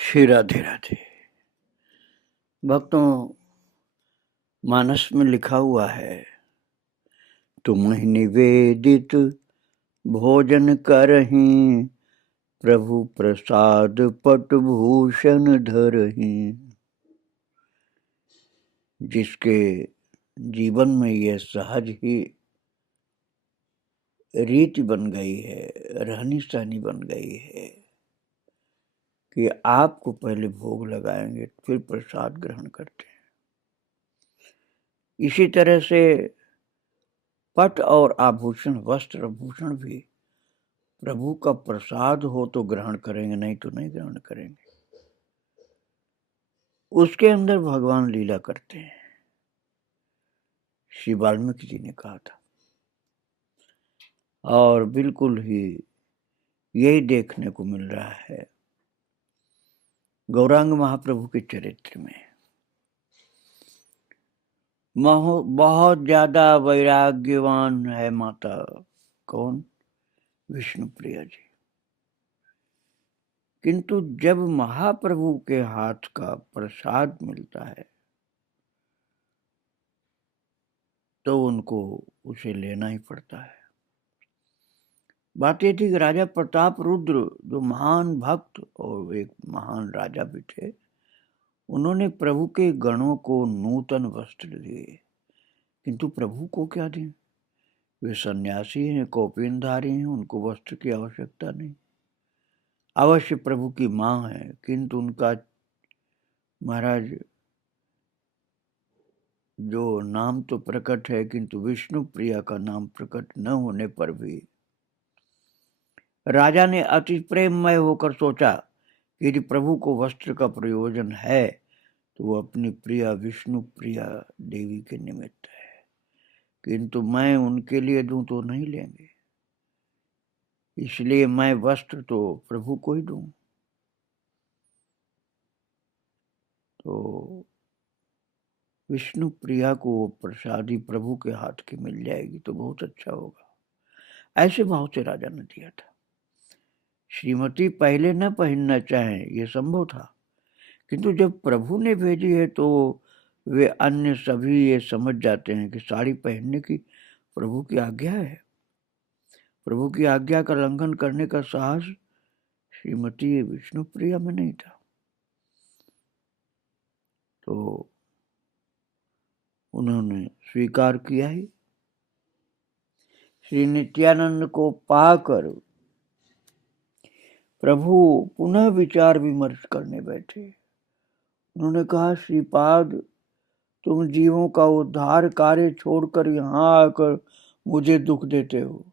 श्री राधे राधे। भक्तों, मानस में लिखा हुआ है, तुम्हें निवेदित भोजन करहीं, प्रभु प्रसाद पट भूषण धरहीं। जिसके जीवन में यह सहज ही रीति बन गई है, रहनी सहनी बन गई है कि आपको पहले भोग लगाएंगे फिर प्रसाद ग्रहण करते हैं। इसी तरह से पट और आभूषण, वस्त्र भूषण भी प्रभु का प्रसाद हो तो ग्रहण करेंगे, नहीं तो नहीं ग्रहण करेंगे। उसके अंदर भगवान लीला करते हैं। श्री वाल्मीकि जी ने कहा था और बिल्कुल ही यही देखने को मिल रहा है गौरांग महाप्रभु के चरित्र में। बहुत ज्यादा वैराग्यवान है माता। कौन? विष्णु प्रिया जी। किंतु जब महाप्रभु के हाथ का प्रसाद मिलता है तो उनको उसे लेना ही पड़ता है। बात यह थी कि राजा प्रताप रुद्र, जो महान भक्त और एक महान राजा भी थे, उन्होंने प्रभु के गणों को नूतन वस्त्र दिए, किंतु प्रभु को क्या दें? वे सन्यासी हैं, कौपीनधारी हैं, उनको वस्त्र की आवश्यकता नहीं। अवश्य प्रभु की मां है, किंतु उनका महाराज जो नाम तो प्रकट है, किंतु विष्णु प्रिया का नाम प्रकट न होने पर भी राजा ने अति प्रेममय होकर सोचा कि यदि प्रभु को वस्त्र का प्रयोजन है तो वो अपनी प्रिया विष्णु प्रिया देवी के निमित्त है, किंतु मैं उनके लिए दूं तो नहीं लेंगे, इसलिए मैं वस्त्र तो प्रभु को ही दूं। तो विष्णु प्रिया को प्रसादी प्रभु के हाथ की मिल जाएगी तो बहुत अच्छा होगा। ऐसे भाव से राजा ने दिया था। श्रीमती पहले न पहनना चाहें, यह संभव था, किंतु जब प्रभु ने भेजी है तो वे अन्य सभी ये समझ जाते हैं कि साड़ी पहनने की प्रभु की आज्ञा है। प्रभु की आज्ञा का उल्लंघन करने का साहस श्रीमती विष्णु प्रिया में नहीं था। तो उन्होंने स्वीकार किया ही। श्री नित्यानंद को पाकर प्रभु पुनः विचार विमर्श करने बैठे। उन्होंने कहा, श्रीपाद, तुम जीवों का उद्धार कार्य छोड़कर यहाँ आकर मुझे दुख देते हो।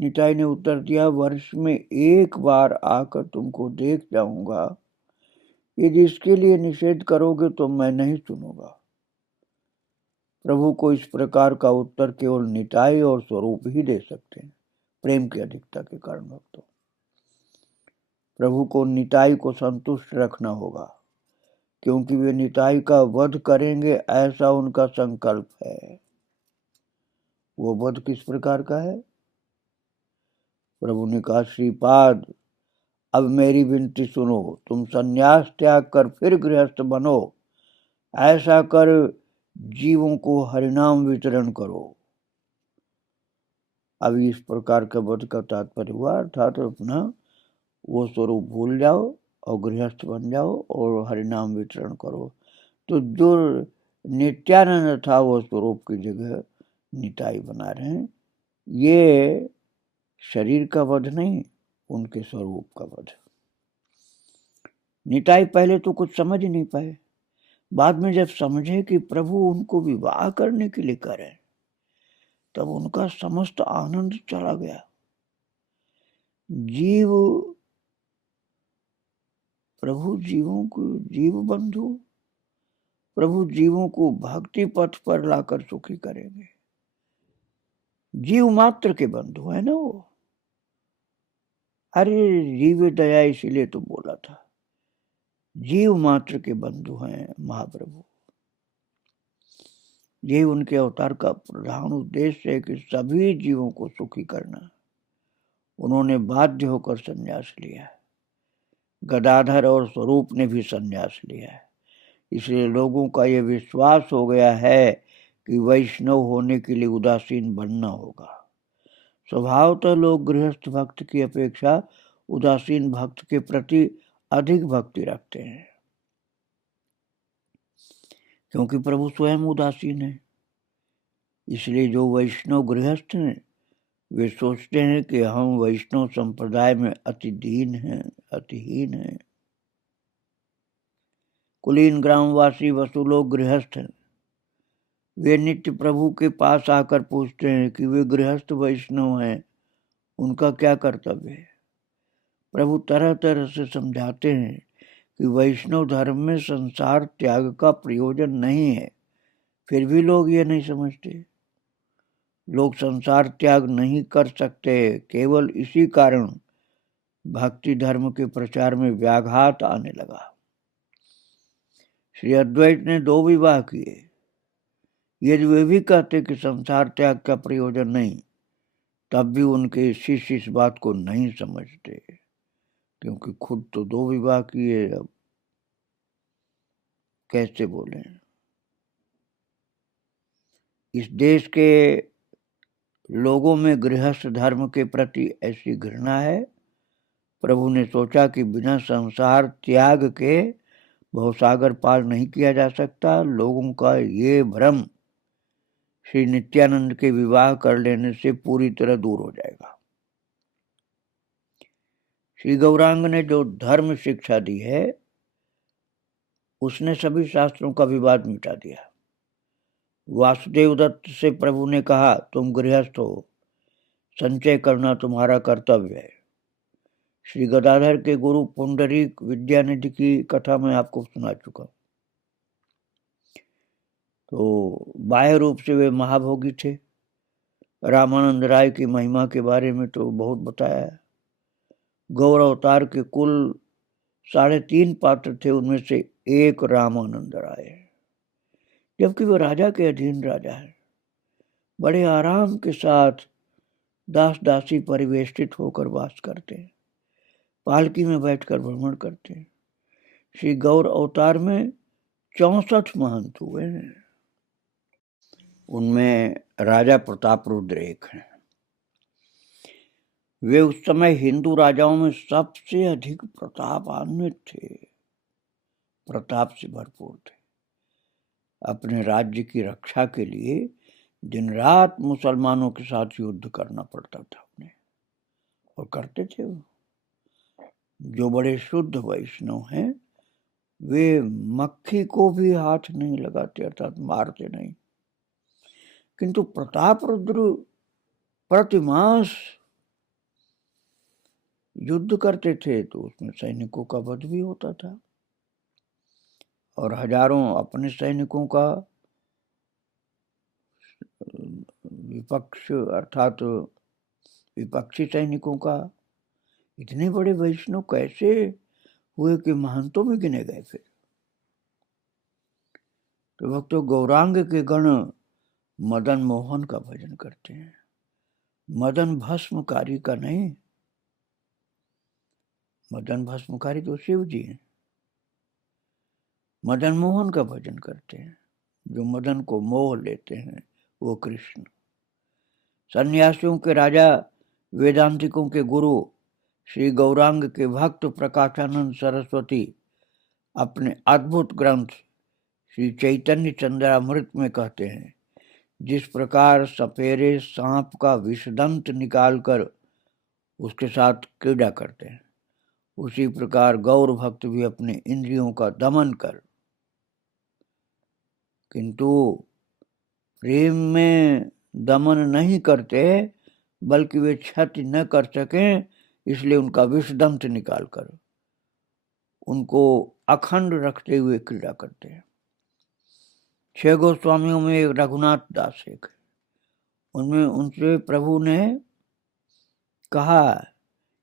निताई ने उत्तर दिया, वर्ष में एक बार आकर तुमको देख जाऊंगा, यदि इसके लिए निषेध करोगे तो मैं नहीं सुनूंगा। प्रभु को इस प्रकार का उत्तर केवल निताई और स्वरूप ही दे सकते हैं, प्रेम की अधिकता के कारण। भक्तों, प्रभु को निताई को संतुष्ट रखना होगा, क्योंकि वे निताई का वध करेंगे ऐसा उनका संकल्प है। वो वध किस प्रकार का है? प्रभु ने कहा, श्रीपाद, अब मेरी विनती सुनो, तुम सन्यास त्याग कर फिर गृहस्थ बनो, ऐसा कर जीवों को हरिनाम वितरण करो। अब इस प्रकार का वध का तात्पर्य हुआ, अर्थात अपना वो स्वरूप भूल जाओ और गृहस्थ बन जाओ और हरिनाम वितरण करो। तो जो नित्यानंद था वो स्वरूप की जगह निताई बना रहे हैं। ये शरीर का वध नहीं, उनके स्वरूप का वध। निताई पहले तो कुछ समझ नहीं पाए, बाद में जब समझे कि प्रभु उनको विवाह करने के लिए कर रहे, तब उनका समस्त आनंद चला गया। जीव, प्रभु जीवों को जीव बंधु, प्रभु जीवों को भक्ति पथ पर लाकर सुखी करेंगे। जीव मात्र के बंधु है ना वो। अरे जीव दया, इसीलिए तो बोला था, जीव मात्र के बंधु हैं महाप्रभु। ये उनके अवतार का प्रधान उद्देश्य है कि सभी जीवों को सुखी करना। उन्होंने बाध्य होकर संन्यास लिया, गदाधर और स्वरूप ने भी संन्यास लिया है। इसलिए लोगों का ये विश्वास हो गया है कि वैष्णव होने के लिए उदासीन बनना होगा। स्वभावतः लोग गृहस्थ भक्त की अपेक्षा उदासीन भक्त के प्रति अधिक भक्ति रखते हैं, क्योंकि प्रभु स्वयं उदासीन है। इसलिए जो वैष्णव गृहस्थ हैं वे सोचते हैं कि हम वैष्णव संप्रदाय में अति दीन हैं, अतिहीन हैं। कुलीन ग्रामवासी वसु लोग गृहस्थ हैं। वे नित्य प्रभु के पास आकर पूछते हैं कि वे गृहस्थ वैष्णव हैं, उनका क्या कर्तव्य है। प्रभु तरह तरह से समझाते हैं कि वैष्णव धर्म में संसार त्याग का प्रयोजन नहीं है, फिर भी लोग ये नहीं समझते। लोग संसार त्याग नहीं कर सकते, केवल इसी कारण भक्ति धर्म के प्रचार में व्याघात आने लगा। श्री अद्वैत ने 2 विवाह किए। यदि वे भी कहते कि संसार त्याग का प्रयोजन नहीं, तब भी उनके शिष्य इस बात को नहीं समझते, क्योंकि खुद तो 2 विवाह किए, अब कैसे बोले। इस देश के लोगों में गृहस्थ धर्म के प्रति ऐसी घृणा है। प्रभु ने सोचा कि बिना संसार त्याग के भवसागर पार नहीं किया जा सकता। लोगों का ये भ्रम श्री नित्यानंद के विवाह कर लेने से पूरी तरह दूर हो जाएगा। श्री गौरांग ने जो धर्म शिक्षा दी है उसने सभी शास्त्रों का विवाद मिटा दिया। वासुदेव दत्त से प्रभु ने कहा, तुम गृहस्थ हो, संचय करना तुम्हारा कर्तव्य है। श्री गदाधर के गुरु पुंडरीक विद्यानिधि की कथा मैं आपको सुना चुका। तो बाह्य रूप से वे महाभोगी थे। रामानंद राय की महिमा के बारे में तो बहुत बताया है। गौर अवतार के कुल 3.5 पात्र थे, उनमें से एक रामानंद राय है, जबकि वह राजा के अधीन राजा है। बड़े आराम के साथ दास दासी परिवेष्टित होकर वास करते हैं, पालकी में बैठकर भ्रमण करते हैं। श्री गौर अवतार में 64 महंत हुए हैं। उनमें राजा प्रताप रुद्र एक हैं। वे उस समय हिंदू राजाओं में सबसे अधिक प्रतापान्वित थे, प्रताप से भरपूर थे। अपने राज्य की रक्षा के लिए दिन रात मुसलमानों के साथ युद्ध करना पड़ता था उन्हें, और करते थे वो। जो बड़े शुद्ध वैष्णव हैं वे मक्खी को भी हाथ नहीं लगाते, अर्थात मारते नहीं। किंतु प्रताप रुद्र प्रतिमास युद्ध करते थे, तो उसमें सैनिकों का वध भी होता था और हजारों अपने सैनिकों का विपक्ष अर्थात विपक्षी सैनिकों का। इतने बड़े वैष्णव कैसे हुए कि महंतों में गिने गए। फिर तो भक्तों, गौरांग के गण मदन मोहन का भजन करते हैं, मदन भस्मकारी का नहीं। मदन भस्मकारी तो शिव जी हैं। मदन मोहन का भजन करते हैं, जो मदन को मोह लेते हैं, वो कृष्ण। सन्यासियों के राजा, वेदांतिकों के गुरु श्री गौरांग के भक्त प्रकाशानंद सरस्वती अपने अद्भुत ग्रंथ श्री चैतन्य चंद्रामृत में कहते हैं, जिस प्रकार सपेरे सांप का विषदंत निकालकर उसके साथ क्रीड़ा करते हैं, उसी प्रकार गौर भक्त भी अपने इंद्रियों का दमन कर, किंतु प्रेम में दमन नहीं करते, बल्कि वे क्षति न कर सकें इसलिए उनका विषदंत निकालकर उनको अखंड रखते हुए क्रीड़ा करते हैं। 6 गोस्वामियों में एक रघुनाथ दास एक, उनमें उनसे प्रभु ने कहा,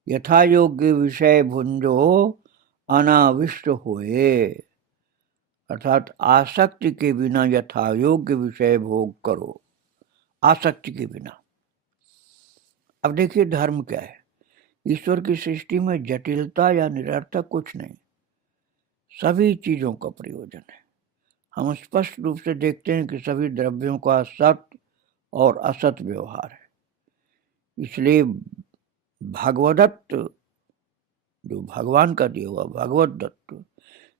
यथा योग्य विषय भुंजो अनाविष्ट होए, अर्थात आसक्ति के बिना यथा योग्य विषय भोग करो, आसक्ति के बिना। अब देखिए धर्म क्या है ईश्वर की सृष्टि में जटिलता या निरर्थक कुछ नहीं, सभी चीजों का प्रयोजन है। हम स्पष्ट रूप से देखते हैं कि सभी द्रव्यों का सत और असत व्यवहार है। इसलिए भागवदत्त, जो भगवान का दिया हुआ भगवत दत्त,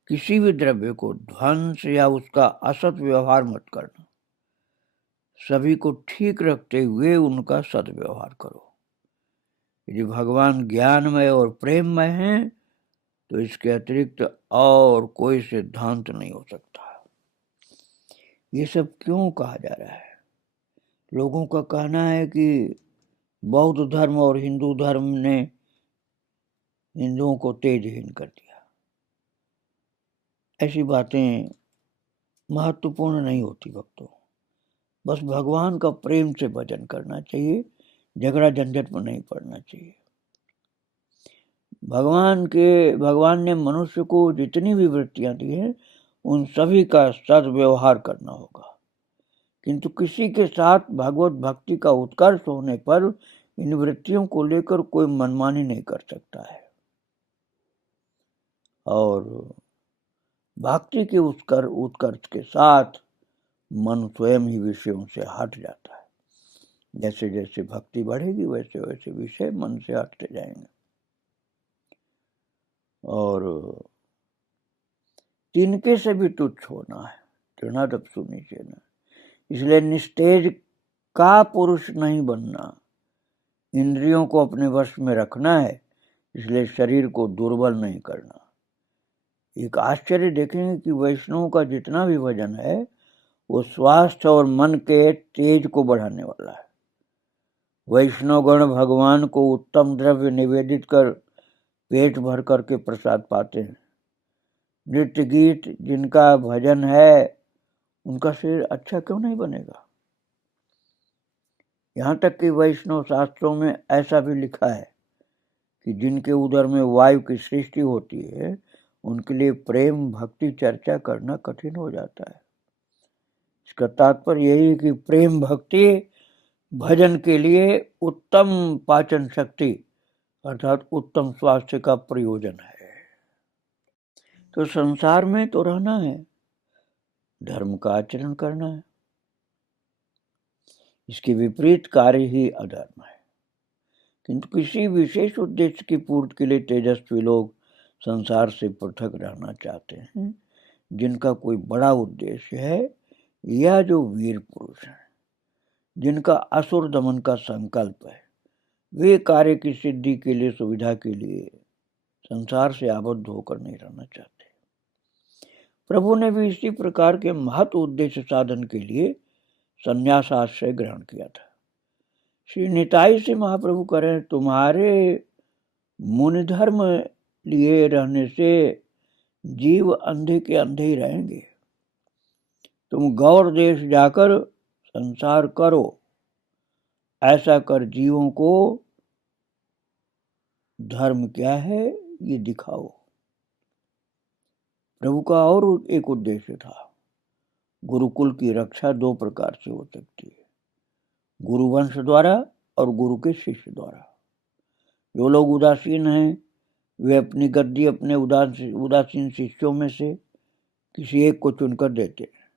किसी भी द्रव्य को ध्वंस या उसका असत व्यवहार मत करना, सभी को ठीक रखते हुए उनका सदव्यवहार करो। यदि भगवान ज्ञानमय और प्रेममय हैं तो इसके अतिरिक्त और कोई सिद्धांत नहीं हो सकता। ये सब क्यों कहा जा रहा है? लोगों का कहना है कि बौद्ध धर्म और हिंदू धर्म ने हिंदुओं को तेजहीन कर दिया। ऐसी बातें महत्वपूर्ण नहीं होती भक्तों। बस भगवान का प्रेम से भजन करना चाहिए, झगड़ा झंझट में नहीं पड़ना चाहिए। भगवान ने मनुष्य को जितनी भी वृत्तियां दी हैं उन सभी का सद्व्यवहार करना होगा, किंतु किसी के साथ भगवत भक्ति का उत्कर्ष होने पर इन वृत्तियों को लेकर कोई मनमानी नहीं कर सकता है, और भक्ति के उत्कर्ष के साथ मन स्वयं ही विषयों से हट जाता है। जैसे जैसे भक्ति बढ़ेगी वैसे वैसे विषय मन से हटते जाएंगे। और तिनके से भी तुच्छ होना है, तृणादप सुनिचे न। इसलिए निस्तेज का पुरुष नहीं बनना, इंद्रियों को अपने वश में रखना है, इसलिए शरीर को दुर्बल नहीं करना। एक आश्चर्य देखेंगे कि वैष्णवों का जितना भी भजन है वो स्वास्थ्य और मन के तेज को बढ़ाने वाला है। वैष्णवगण भगवान को उत्तम द्रव्य निवेदित कर पेट भर करके प्रसाद पाते हैं। नृत्य गीत जिनका भजन है उनका शरीर अच्छा क्यों नहीं बनेगा? यहाँ तक कि वैष्णव शास्त्रों में ऐसा भी लिखा है कि जिनके उदर में वायु की सृष्टि होती है उनके लिए प्रेम भक्ति चर्चा करना कठिन हो जाता है। इसका तात्पर्य यही है कि प्रेम भक्ति भजन के लिए उत्तम पाचन शक्ति अर्थात उत्तम स्वास्थ्य का प्रयोजन है। तो संसार में तो रहना है, धर्म का आचरण करना है, इसके विपरीत कार्य ही अधर्म है। किंतु किसी विशेष उद्देश्य की पूर्ति के लिए तेजस्वी लोग संसार से पृथक रहना चाहते हैं। जिनका कोई बड़ा उद्देश्य है या जो वीर पुरुष हैं, जिनका असुर दमन का संकल्प है, वे कार्य की सिद्धि के लिए, सुविधा के लिए संसार से आबद्ध होकर नहीं रहना चाहते। प्रभु ने भी इसी प्रकार के महत् उद्देश्य साधन के लिए संन्यास आश्रय ग्रहण किया था। श्री निताई से महाप्रभु करें, तुम्हारे मुनि धर्म लिए रहने से जीव अंधे के अंधे ही रहेंगे। तुम गौर देश जाकर संसार करो, ऐसा कर जीवों को धर्म क्या है ये दिखाओ। प्रभु का और एक उद्देश्य था। गुरुकुल की रक्षा दो प्रकार से हो सकती है, गुरुवंश द्वारा और गुरु के शिष्य द्वारा। जो लोग उदासीन हैं वे अपनी गद्दी अपने उदासीन शिष्यों में से किसी एक को चुनकर देते हैं,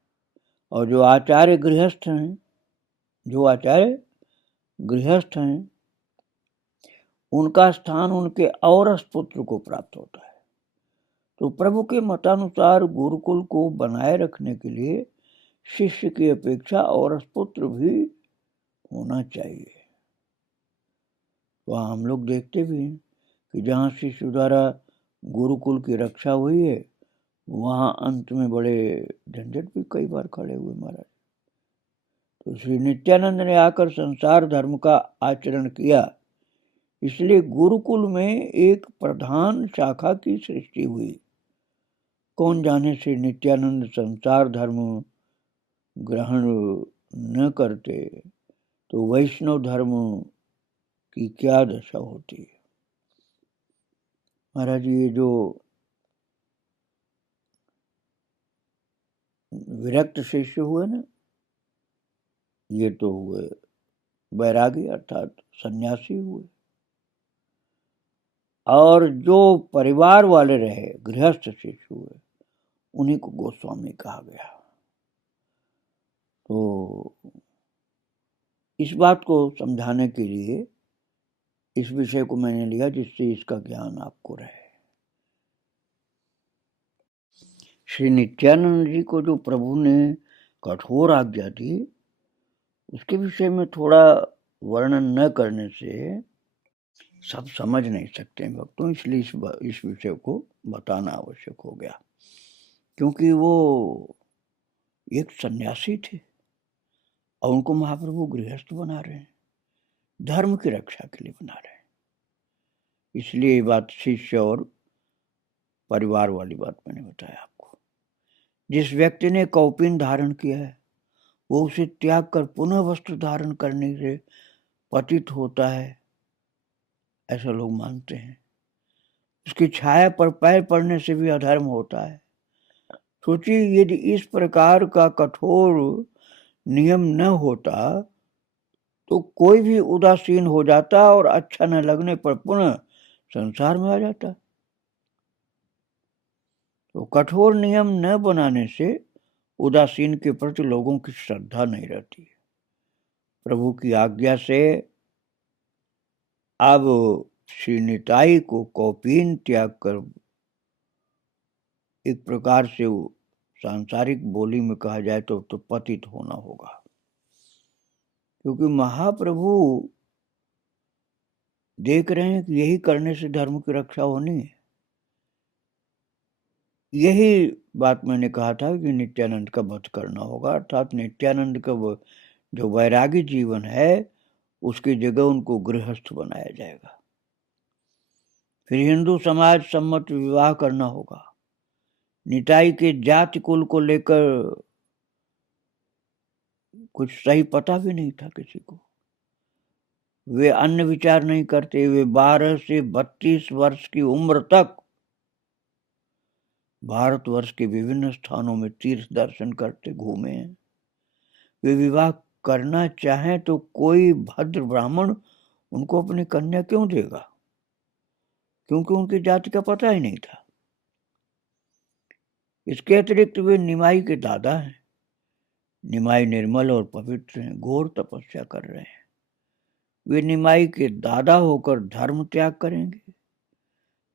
और जो आचार्य गृहस्थ हैं उनका स्थान उनके औरस पुत्र को प्राप्त होता है। तो प्रभु के मतानुसार गुरुकुल को बनाए रखने के लिए शिष्य की अपेक्षा औरस पुत्र भी होना चाहिए। वहाँ हम लोग देखते भी हैं कि जहाँ शिष्य द्वारा गुरुकुल की रक्षा हुई है वहाँ अंत में बड़े झंझट भी कई बार खड़े हुए महाराज। तो श्री नित्यानंद ने आकर संसार धर्म का आचरण किया, इसलिए गुरुकुल में एक प्रधान शाखा की सृष्टि हुई। कौन जाने श्री नित्यानंद संसार धर्म ग्रहण न करते तो वैष्णव धर्म की क्या दशा होती। महाराज ये जो विरक्त शिष्य हुए ना, ये तो हुए बैरागी अर्थात सन्यासी हुए। और जो परिवार वाले रहे, गृहस्थ शिशु हुए, उन्हीं को गोस्वामी कहा गया। तो इस बात को समझाने के लिए इस विषय को मैंने लिया, जिससे इसका ज्ञान आपको रहे। श्री नित्यानंद जी को जो प्रभु ने कठोर आज्ञा दी, उसके विषय में थोड़ा वर्णन न करने से सब समझ नहीं सकते भक्तों, इसलिए इस विषय को बताना आवश्यक हो गया। क्योंकि वो एक सन्यासी थे और उनको महाप्रभु गृहस्थ बना रहे हैं, धर्म की रक्षा के लिए बना रहे हैं। इसलिए ये बात शिष्य और परिवार वाली बात मैंने बताया आपको। जिस व्यक्ति ने कौपीन धारण किया है, वो उसे त्याग कर पुनः वस्त्र धारण करने से पतित होता है, ऐसा लोग मानते हैं। उसकी छाया पर पैर पड़ने से भी अधर्म होता है। सोचिए, यदि इस प्रकार का कठोर नियम न होता तो कोई भी उदासीन हो जाता और अच्छा न लगने पर पुनः संसार में आ जाता। तो कठोर नियम न बनाने से उदासीन के प्रति लोगों की श्रद्धा नहीं रहती। प्रभु की आज्ञा से अब श्री निताई को कौपीन त्याग कर, एक प्रकार से वो सांसारिक बोली में कहा जाए तो पतित होना होगा। क्योंकि महाप्रभु देख रहे हैं कि यही करने से धर्म की रक्षा होनी है। यही बात मैंने कहा था कि नित्यानंद का वध करना होगा, अर्थात नित्यानंद का जो वैरागी जीवन है उसकी जगह उनको गृहस्थ बनाया जाएगा। फिर हिंदू समाज सम्मत विवाह करना होगा। निताई के जाति कुल को लेकर कुछ सही पता भी नहीं था किसी को। वे अन्य विचार नहीं करते। वे 12 से 32 वर्ष की उम्र तक भारतवर्ष के विभिन्न स्थानों में तीर्थ दर्शन करते घूमे हैं। वे विवाह करना चाहें तो कोई भद्र ब्राह्मण उनको अपनी कन्या क्यों देगा? क्योंकि उनकी जाति का पता ही नहीं था। इसके अतिरिक्त वे निमाई के दादा हैं। निमाई निर्मल और पवित्र हैं, घोर तपस्या कर रहे हैं। वे निमाई के दादा होकर धर्म त्याग करेंगे,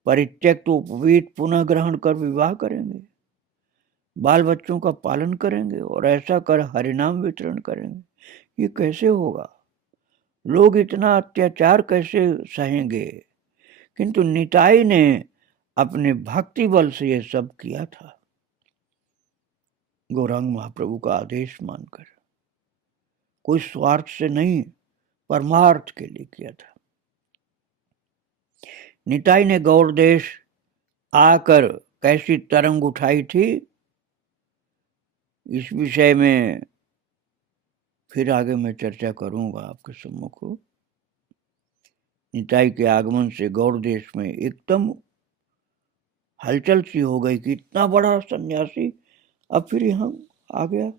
परित्यक्त उपवीत पुनः ग्रहण कर विवाह करेंगे, बाल बच्चों का पालन करेंगे और ऐसा कर हरिनाम वितरण करेंगे? ये कैसे होगा? लोग इतना अत्याचार कैसे सहेंगे? किंतु निताई ने अपने भक्ति बल से यह सब किया था, गौरांग महाप्रभु का आदेश मानकर। कोई स्वार्थ से नहीं, परमार्थ के लिए किया था। निताई ने गौड़ देश आकर कैसी तरंग उठाई थी, इस विषय में फिर आगे मैं चर्चा करूंगा आपके सम्मुख। निताई के आगमन से गौड़ देश में एकदम हलचल सी हो गई कि इतना बड़ा सन्यासी अब फिर यहाँ आ गया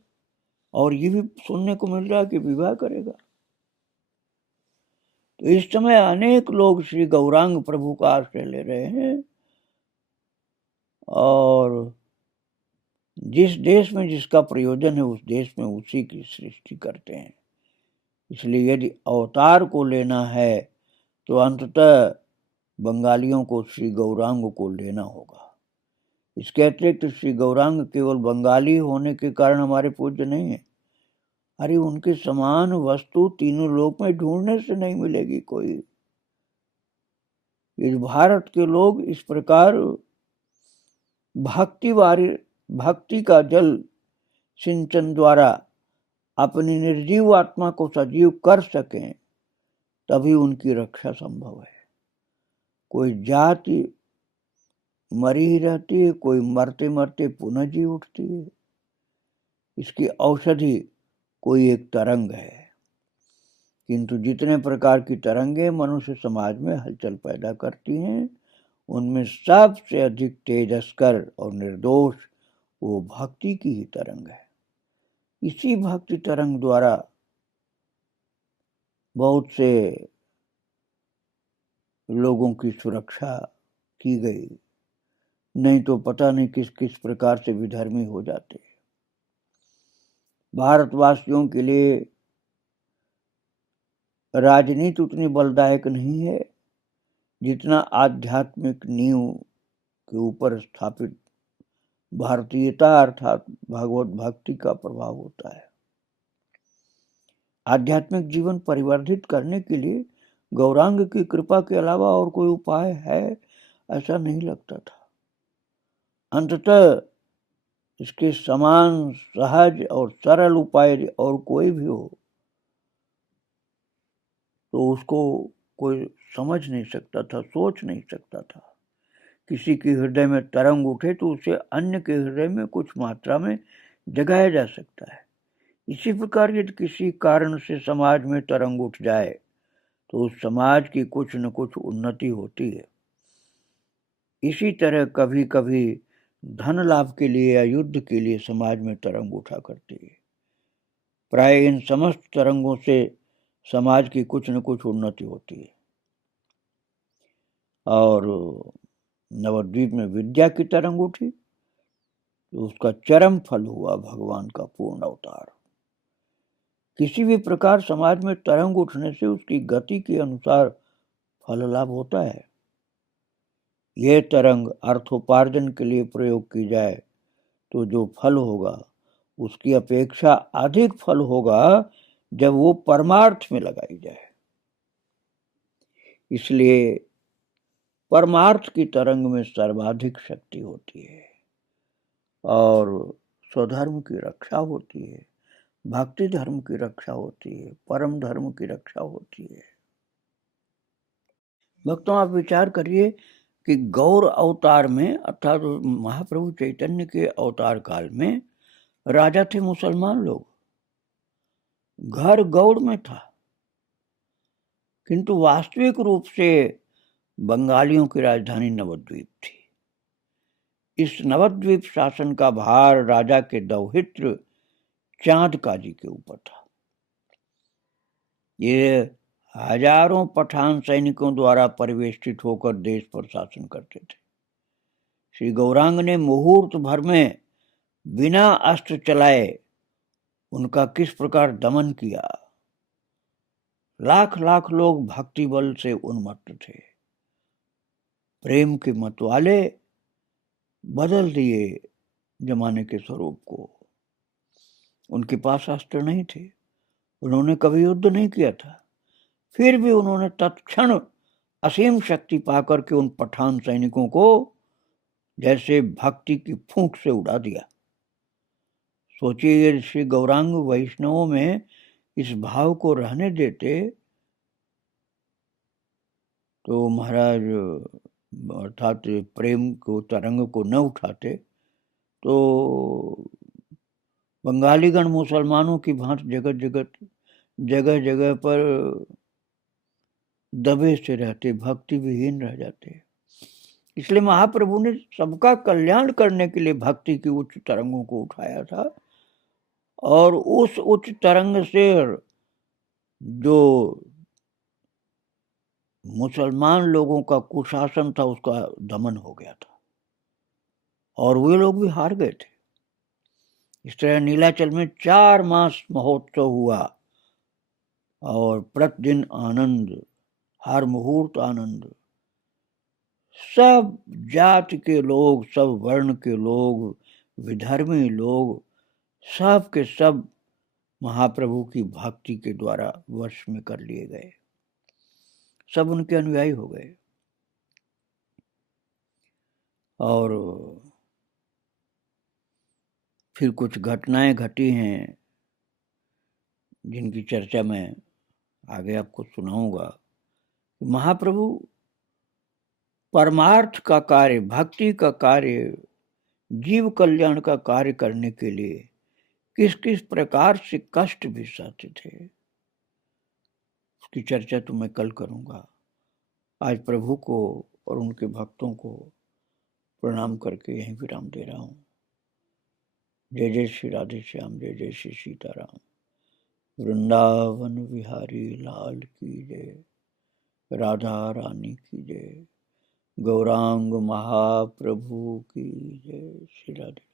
और ये भी सुनने को मिल रहा है कि विवाह करेगा। तो इस समय अनेक लोग श्री गौरांग प्रभु का आश्रय ले रहे हैं और जिस देश में जिसका प्रयोजन है उस देश में उसी की सृष्टि करते हैं। इसलिए यदि अवतार को लेना है तो अंततः बंगालियों को श्री गौरांग को लेना होगा। इसके अतिरिक्त श्री गौरांग केवल बंगाली होने के कारण हमारे पूज्य नहीं है। अरे उनके समान वस्तु तीनों लोक में ढूंढने से नहीं मिलेगी कोई। इस भारत के लोग इस प्रकार भक्ति का जल सिंचन द्वारा अपनी निर्जीव आत्मा को सजीव कर सकें, तभी उनकी रक्षा संभव है। कोई जाति मरी ही रहती है, कोई मरते मरते पुनः जी उठती है। इसकी औषधि कोई एक तरंग है। किंतु जितने प्रकार की तरंगे मनुष्य समाज में हलचल पैदा करती हैं, उनमें सबसे अधिक तेजस्कर और निर्दोष वो भक्ति की ही तरंग है। इसी भक्ति तरंग द्वारा बहुत से लोगों की सुरक्षा की गई, नहीं तो पता नहीं किस किस प्रकार से विधर्मी हो जाते। भारतवासियों के लिए राजनीति उतनी बलदायक नहीं है जितना आध्यात्मिक नींव के ऊपर स्थापित भारतीयता अर्थात भगवत भक्ति का प्रभाव होता है। आध्यात्मिक जीवन परिवर्धित करने के लिए गौरांग की कृपा के अलावा और कोई उपाय है ऐसा नहीं लगता था। अंततः इसके समान सहज और सरल उपाय और कोई भी हो तो उसको कोई समझ नहीं सकता था, सोच नहीं सकता था। किसी के हृदय में तरंग उठे तो उसे अन्य के हृदय में कुछ मात्रा में जगाया जा सकता है। इसी प्रकार यदि किसी कारण से समाज में तरंग उठ जाए तो उस समाज की कुछ न कुछ उन्नति होती है। इसी तरह कभी कभी धन लाभ के लिए या युद्ध के लिए समाज में तरंग उठा करती है। प्राय इन समस्त तरंगों से समाज की कुछ न कुछ उन्नति होती है। और नवद्वीप में विद्या की तरंग उठी तो उसका चरम फल हुआ भगवान का पूर्ण अवतार। किसी भी प्रकार समाज में तरंग उठने से उसकी गति के अनुसार फल लाभ होता है। यह तरंग अर्थोपार्जन के लिए प्रयोग की जाए तो जो फल होगा उसकी अपेक्षा अधिक फल होगा जब वो परमार्थ में लगाई जाए। इसलिए परमार्थ की तरंग में सर्वाधिक शक्ति होती है और स्वधर्म की रक्षा होती है, भक्ति धर्म की रक्षा होती है, परम धर्म की रक्षा होती है। भक्तों, आप विचार करिए कि गौर अवतार में अर्थात महाप्रभु चैतन्य के अवतार काल में राजा थे मुसलमान लोग, घर गौड़ में था, किंतु वास्तविक रूप से बंगालियों की राजधानी नवद्वीप थी। इस नवद्वीप शासन का भार राजा के दौहित्र चांद काजी के ऊपर था। ये हजारों पठान सैनिकों द्वारा परिवेष्टित होकर देश पर शासन करते थे। श्री गौरांग ने मुहूर्त भर में बिना अस्त्र चलाए उनका किस प्रकार दमन किया। लाख लाख लोग भक्ति बल से उन्मत्त थे। प्रेम के मतवाले बदल दिए जमाने के स्वरूप को। उनके पास अस्त्र नहीं थे, उन्होंने कभी युद्ध नहीं किया था, फिर भी उन्होंने तत्क्षण असीम शक्ति पाकर के उन पठान सैनिकों को जैसे भक्ति की फूंक से उड़ा दिया। सोचिए, श्री गौरांग वैष्णवों में इस भाव को रहने देते तो महाराज अर्थात प्रेम को तरंग को न उठाते तो बंगालीगण मुसलमानों की भांति जगह जगह पर दबे से रहते, भक्ति विहीन रह जाते। इसलिए महाप्रभु ने सबका कल्याण करने के लिए भक्ति की उच्च तरंगों को उठाया था और उस उच्च तरंग से जो मुसलमान लोगों का कुशासन था उसका दमन हो गया था और वे लोग भी हार गए थे। इस तरह नीलाचल में 4 मास महोत्सव हुआ और प्रतिदिन आनंद, हर मुहूर्त आनंद। सब जाति के लोग, सब वर्ण के लोग, विधर्मी लोग, सब के सब महाप्रभु की भक्ति के द्वारा वश में कर लिए गए, सब उनके अनुयायी हो गए। और फिर कुछ घटनाएं घटी हैं जिनकी चर्चा मैं आगे आपको सुनाऊंगा। महाप्रभु परमार्थ का कार्य, भक्ति का कार्य, जीव कल्याण का कार्य करने के लिए किस किस प्रकार से कष्ट भी सहते थे, उसकी चर्चा तो मैं कल करूंगा। आज प्रभु को और उनके भक्तों को प्रणाम करके यहीं विराम दे रहा हूं। जय जय श्री राधे श्याम, जय जय श्री सीताराम। वृंदावन विहारी लाल की जय। राधा रानी की जय, गौरांग महाप्रभु की जय। श्री राधे।